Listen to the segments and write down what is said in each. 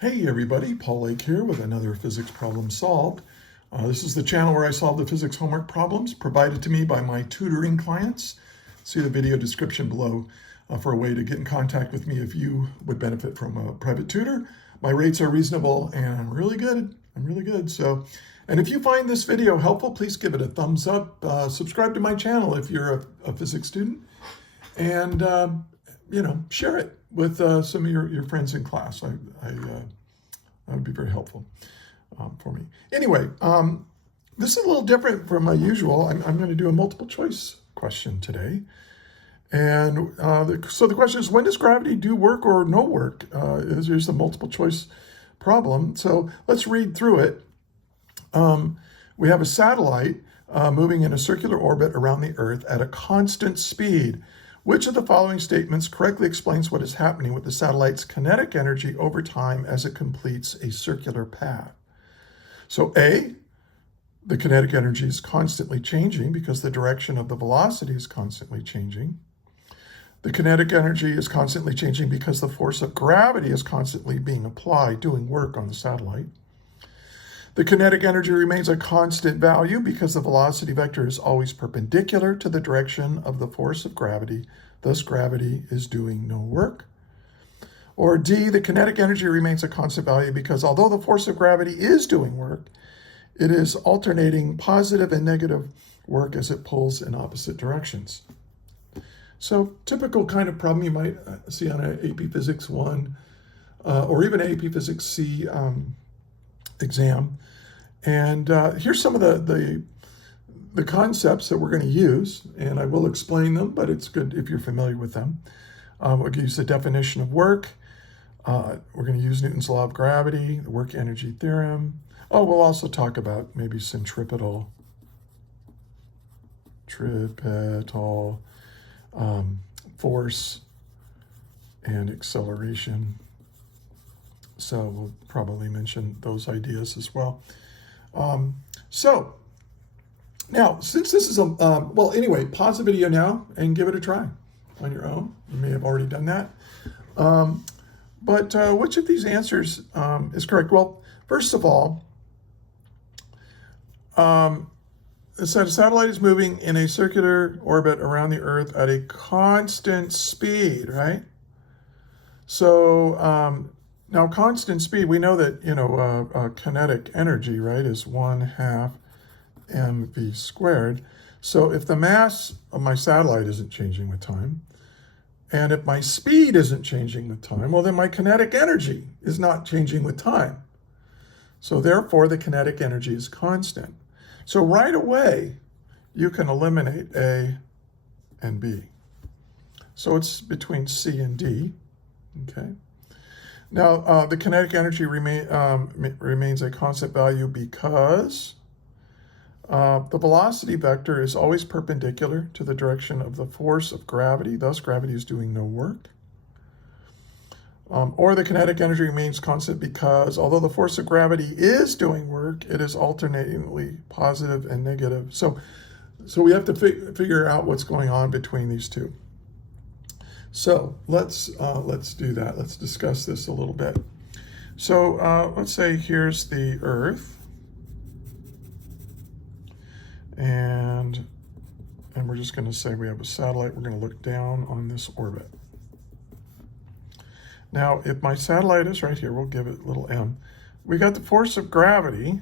Hey everybody, Paul Lake here with another physics problem solved. This is the channel where I solve the physics homework problems provided to me by my tutoring clients. See the video description below for a way to get in contact with me if you would benefit from a private tutor. My rates are reasonable and I'm really good. And if you find this video helpful, please give it a thumbs up. Subscribe to my channel if you're a physics student, and share it with some of your friends in class. That would be very helpful for me. Anyway, this is a little different from my usual. I'm going to do a multiple choice question today. And so the question is, when does gravity do work or no work? Here's the multiple choice problem. So let's read through it. We have a satellite moving in a circular orbit around the Earth at a constant speed. Which of the following statements correctly explains what is happening with the satellite's kinetic energy over time as it completes a circular path? So A, the kinetic energy is constantly changing because the direction of the velocity is constantly changing. The kinetic energy is constantly changing because the force of gravity is constantly being applied, doing work on the satellite. The kinetic energy remains a constant value because the velocity vector is always perpendicular to the direction of the force of gravity, thus gravity is doing no work. Or D, the kinetic energy remains a constant value because although the force of gravity is doing work, it is alternating positive and negative work as it pulls in opposite directions. So typical kind of problem you might see on an AP Physics 1 or even AP Physics C exam. And here's some of the concepts that we're going to use, and I will explain them, but it's good if you're familiar with them. We're going to use the definition of work. We're going to use Newton's law of gravity, the work energy theorem. Oh, we'll also talk about maybe centripetal force and acceleration. So we'll probably mention those ideas as well. So now, since this is pause the video now and give it a try on your own. You may have already done that. But which of these answers is correct? Well, first of all, the satellite is moving in a circular orbit around the Earth at a constant speed, right? So now constant speed, we know that, kinetic energy, right, is 1/2 mv squared. So if the mass of my satellite isn't changing with time, and if my speed isn't changing with time, well, then my kinetic energy is not changing with time. So therefore, the kinetic energy is constant. So right away, you can eliminate A and B. So it's between C and D, okay? Now, the kinetic energy remains a constant value because the velocity vector is always perpendicular to the direction of the force of gravity, thus gravity is doing no work. Or the kinetic energy remains constant because although the force of gravity is doing work, it is alternatingly positive and negative. So we have to figure out what's going on between these two. So let's do that. Let's discuss this a little bit. So let's say here's the Earth, and we're just going to say we have a satellite. We're going to look down on this orbit. Now, if my satellite is right here, we'll give it a little m. We got the force of gravity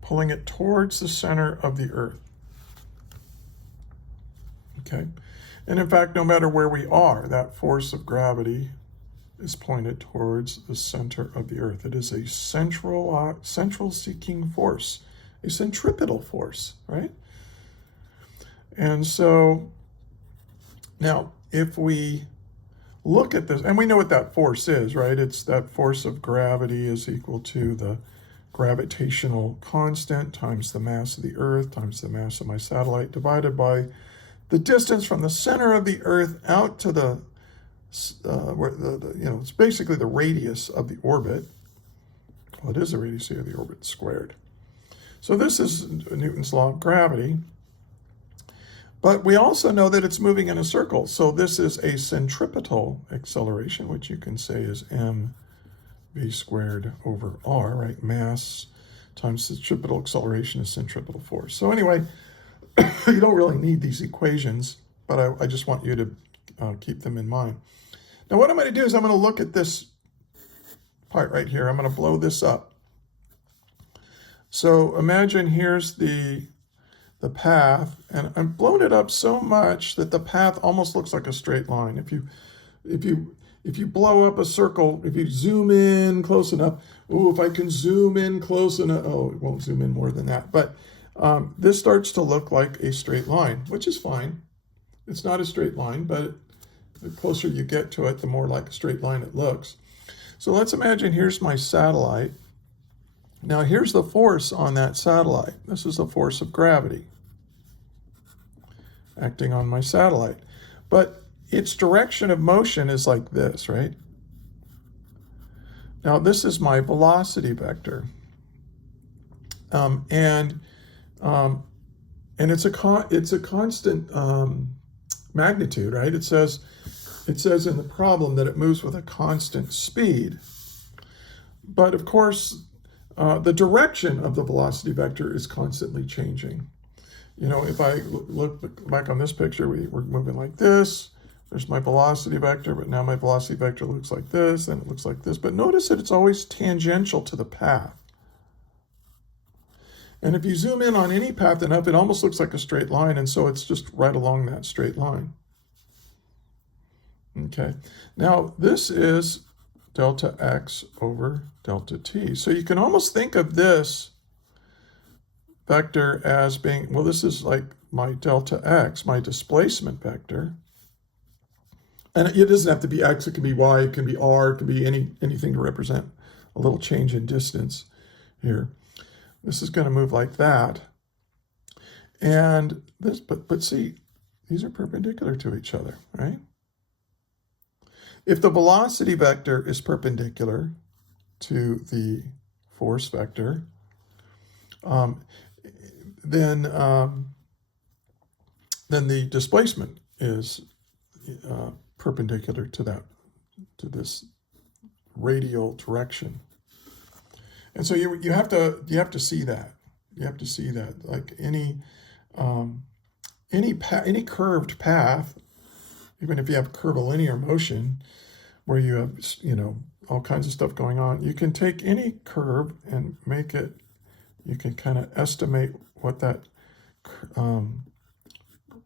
pulling it towards the center of the Earth. Okay. And in fact, no matter where we are, that force of gravity is pointed towards the center of the Earth. It is a central seeking force, a centripetal force, right? And so now if we look at this, and we know what that force is, right? It's that force of gravity is equal to the gravitational constant times the mass of the Earth times the mass of my satellite divided by the distance from the center of the Earth out to the it's basically the radius of the orbit. Well, it is the radius of the orbit squared. So this is Newton's law of gravity. But we also know that it's moving in a circle. So this is a centripetal acceleration, which you can say is v squared over r, right? Mass times centripetal acceleration is centripetal force. So anyway, you don't really need these equations, but I just want you to keep them in mind. Now what I'm going to do is I'm going to look at this part right here. I'm going to blow this up. So imagine here's the path, and I've blown it up so much that the path almost looks like a straight line. If you blow up a circle, if you zoom in close enough, if I can zoom in close enough, it won't zoom in more than that. But this starts to look like a straight line, which is fine. It's not a straight line, but the closer you get to it, the more like a straight line it looks. So let's imagine here's my satellite. Now here's the force on that satellite. This is the force of gravity acting on my satellite. But its direction of motion is like this, right? Now this is my velocity vector. And it's a constant magnitude, right? It says in the problem that it moves with a constant speed. But of course, the direction of the velocity vector is constantly changing. You know, if I look back on this picture, we're moving like this. There's my velocity vector, but now my velocity vector looks like this, and it looks like this. But notice that it's always tangential to the path. And if you zoom in on any path enough, it almost looks like a straight line, and so it's just right along that straight line. Okay, now this is delta x over delta t. So you can almost think of this vector as being, well, this is like my delta x, my displacement vector. And it doesn't have to be x, it can be y, it can be r, it can be anything to represent a little change in distance here. This is going to move like that. And this, but see, these are perpendicular to each other, right? If the velocity vector is perpendicular to the force vector, then the displacement is perpendicular to this radial direction. And so you have to see that. You have to see that, like any curved path, even if you have curvilinear motion, where you have, you know, all kinds of stuff going on, you can take any curve and make it, you can kind of estimate what that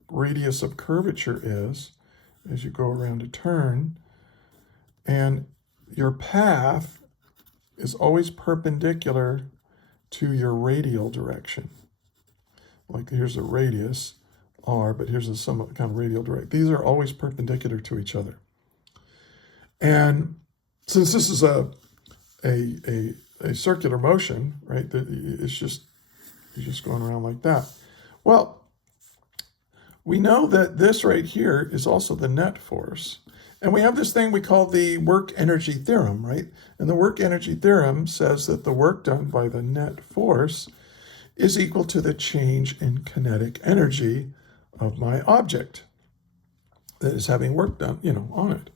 radius of curvature is as you go around a turn, and your path is always perpendicular to your radial direction. Like here's a radius, r, but here's some kind of radial direction. These are always perpendicular to each other. And since this is a circular motion, right, it's just, you're just going around like that. Well, we know that this right here is also the net force. And we have this thing we call the work energy theorem, right? And the work energy theorem says that the work done by the net force is equal to the change in kinetic energy of my object that is having work done, you know, on it.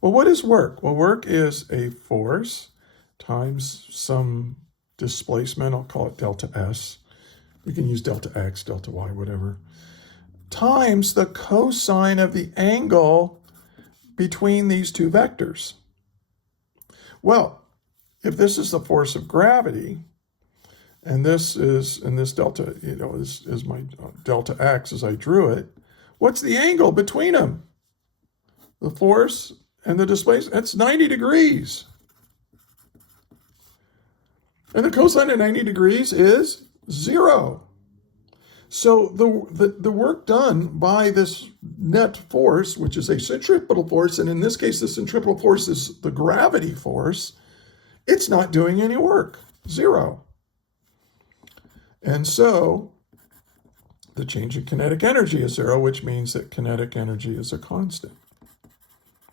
Well, what is work? Well, work is a force times some displacement, I'll call it delta S. We can use delta X, delta Y, whatever, times the cosine of the angle between these two vectors. Well, if this is the force of gravity, and this delta, you know, is my delta X as I drew it, what's the angle between them? The force and the displacement, that's 90 degrees. And the cosine of 90 degrees is 0. So the work done by this net force, which is a centripetal force, and in this case, the centripetal force is the gravity force, it's not doing any work, 0. And so the change in kinetic energy is 0, which means that kinetic energy is a constant,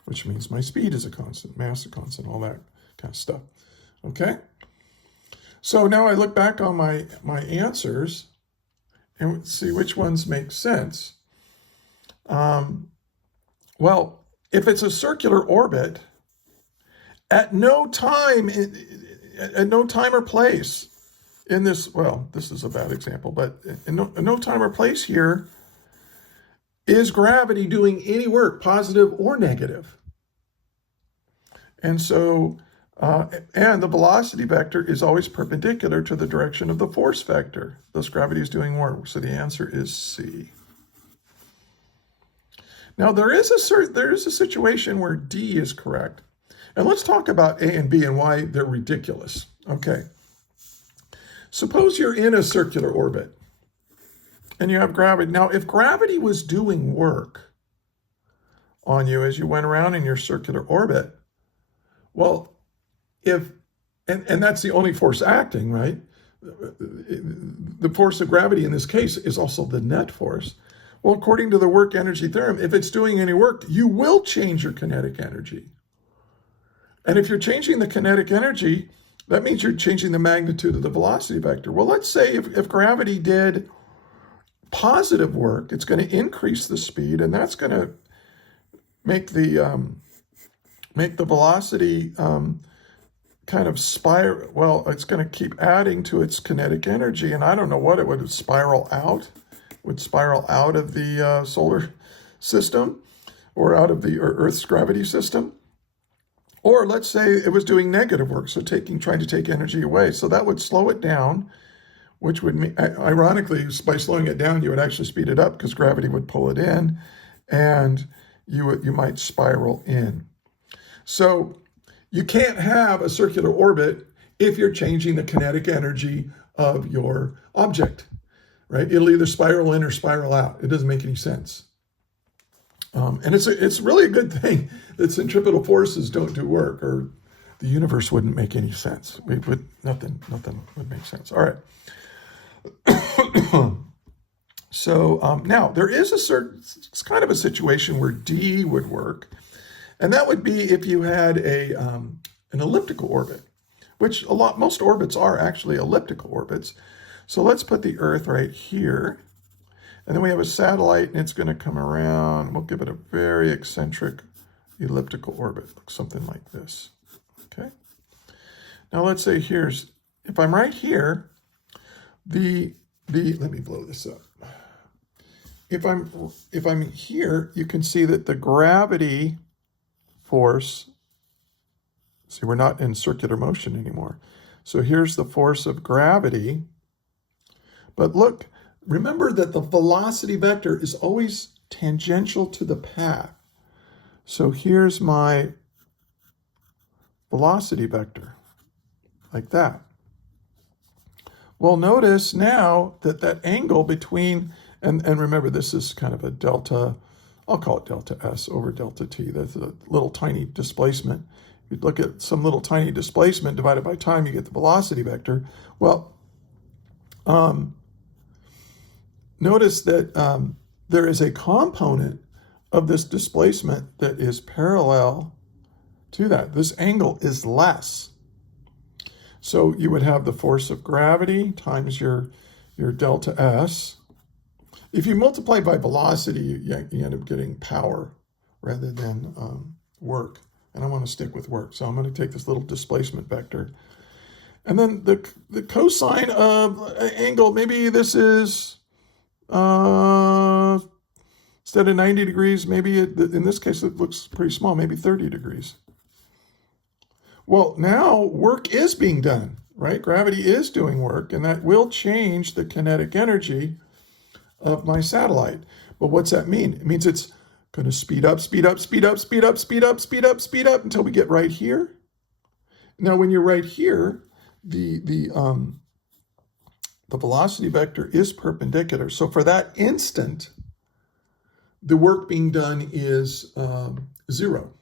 which means my speed is a constant, mass a constant, all that kind of stuff, okay? So now I look back on my answers and see which ones make sense. Well, if it's a circular orbit At no time, at no time or place in this, well, this is a bad example, but in no time or place here is gravity doing any work, positive or negative. And so, and the velocity vector is always perpendicular to the direction of the force vector. Thus, gravity is doing work. So the answer is C. Now, there is a situation where D is correct. And let's talk about A and B and why they're ridiculous. Okay. Suppose you're in a circular orbit and you have gravity. Now, if gravity was doing work on you as you went around in your circular orbit, well, and that's the only force acting, right? The force of gravity in this case is also the net force. Well, according to the work energy theorem, if it's doing any work, you will change your kinetic energy. And if you're changing the kinetic energy, that means you're changing the magnitude of the velocity vector. Well, let's say if gravity did positive work, it's going to increase the speed, and that's going to make the velocity kind of spiral. Well, it's going to keep adding to its kinetic energy, and I don't know what it would spiral out. It would spiral out of the solar system or out of the Earth's gravity system. Or let's say it was doing negative work, so trying to take energy away. So that would slow it down, which would mean, ironically, by slowing it down, you would actually speed it up because gravity would pull it in, and you might spiral in. So you can't have a circular orbit if you're changing the kinetic energy of your object, right? It'll either spiral in or spiral out. It doesn't make any sense. And it's really a good thing that centripetal forces don't do work, or the universe wouldn't make any sense. Nothing would make sense. All right. So now there is it's kind of a situation where D would work, and that would be if you had an elliptical orbit, which most orbits are actually elliptical orbits. So let's put the Earth right here. And then we have a satellite, and it's going to come around. We'll give it a very eccentric elliptical orbit, looks something like this. Okay. Now let's say if I'm right here, let me blow this up. If I'm here, you can see that the gravity force. See, we're not in circular motion anymore. So here's the force of gravity. But look. Remember that the velocity vector is always tangential to the path. So here's my velocity vector, like that. Well, notice now that angle between, and remember this is kind of a delta, I'll call it delta S over delta T. That's a little tiny displacement. You look at some little tiny displacement divided by time, you get the velocity vector. Well, notice that there is a component of this displacement that is parallel to that. This angle is less. So you would have the force of gravity times your delta S. If you multiply by velocity, you end up getting power rather than work. And I want to stick with work. So I'm going to take this little displacement vector. And then the cosine of angle, maybe this is... instead of 90 degrees, maybe in this case it looks pretty small, maybe 30 degrees. Well, now work is being done, right? Gravity is doing work, and that will change the kinetic energy of my satellite. But what's that mean? It means it's going to speed up, speed up, speed up, speed up, speed up, speed up, speed up until we get right here. Now, when you're right here, the velocity vector is perpendicular. So for that instant, the work being done is 0.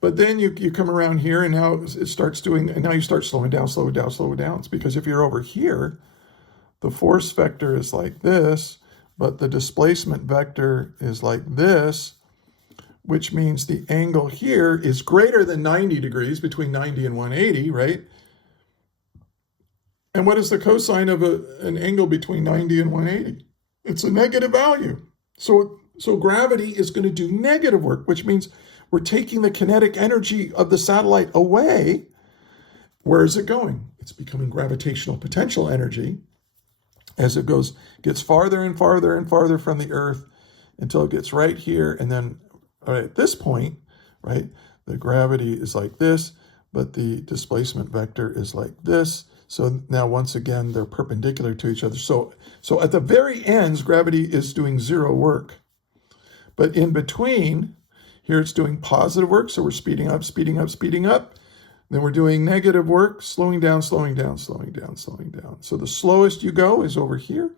But then you come around here, and now it starts doing, and now you start slowing down, slowing down, slowing down. It's because if you're over here, the force vector is like this, but the displacement vector is like this, which means the angle here is greater than 90 degrees, between 90 and 180, right? And what is the cosine of an angle between 90 and 180? It's a negative value. So gravity is going to do negative work, which means we're taking the kinetic energy of the satellite away. Where is it going? It's becoming gravitational potential energy as it gets farther and farther and farther from the Earth until it gets right here. And then at this point, right, the gravity is like this, but the displacement vector is like this. So now, once again, they're perpendicular to each other. So at the very ends, gravity is doing zero work. But in between, here it's doing positive work. So we're speeding up, speeding up, speeding up. Then we're doing negative work, slowing down, slowing down, slowing down, slowing down. So the slowest you go is over here.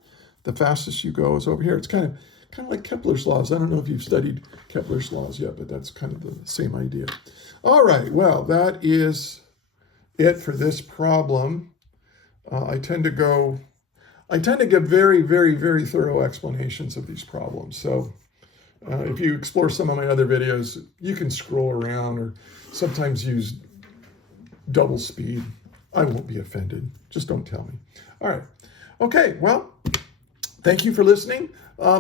The fastest you go is over here. It's kind of like Kepler's laws. I don't know if you've studied Kepler's laws yet, but that's kind of the same idea. All right, well, that is it for this problem. I tend to give very, very, very thorough explanations of these problems. So if you explore some of my other videos, you can scroll around or sometimes use double speed. I won't be offended. Just don't tell me. All right. Okay, well, thank you for listening.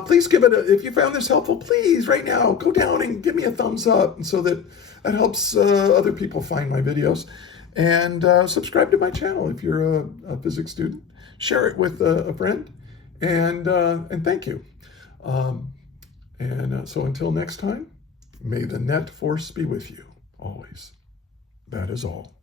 Please give it if you found this helpful, please right now go down and give me a thumbs up so that helps other people find my videos. And subscribe to my channel if you're a physics student. Share it with a friend. And thank you. So until next time, may the net force be with you always. That is all.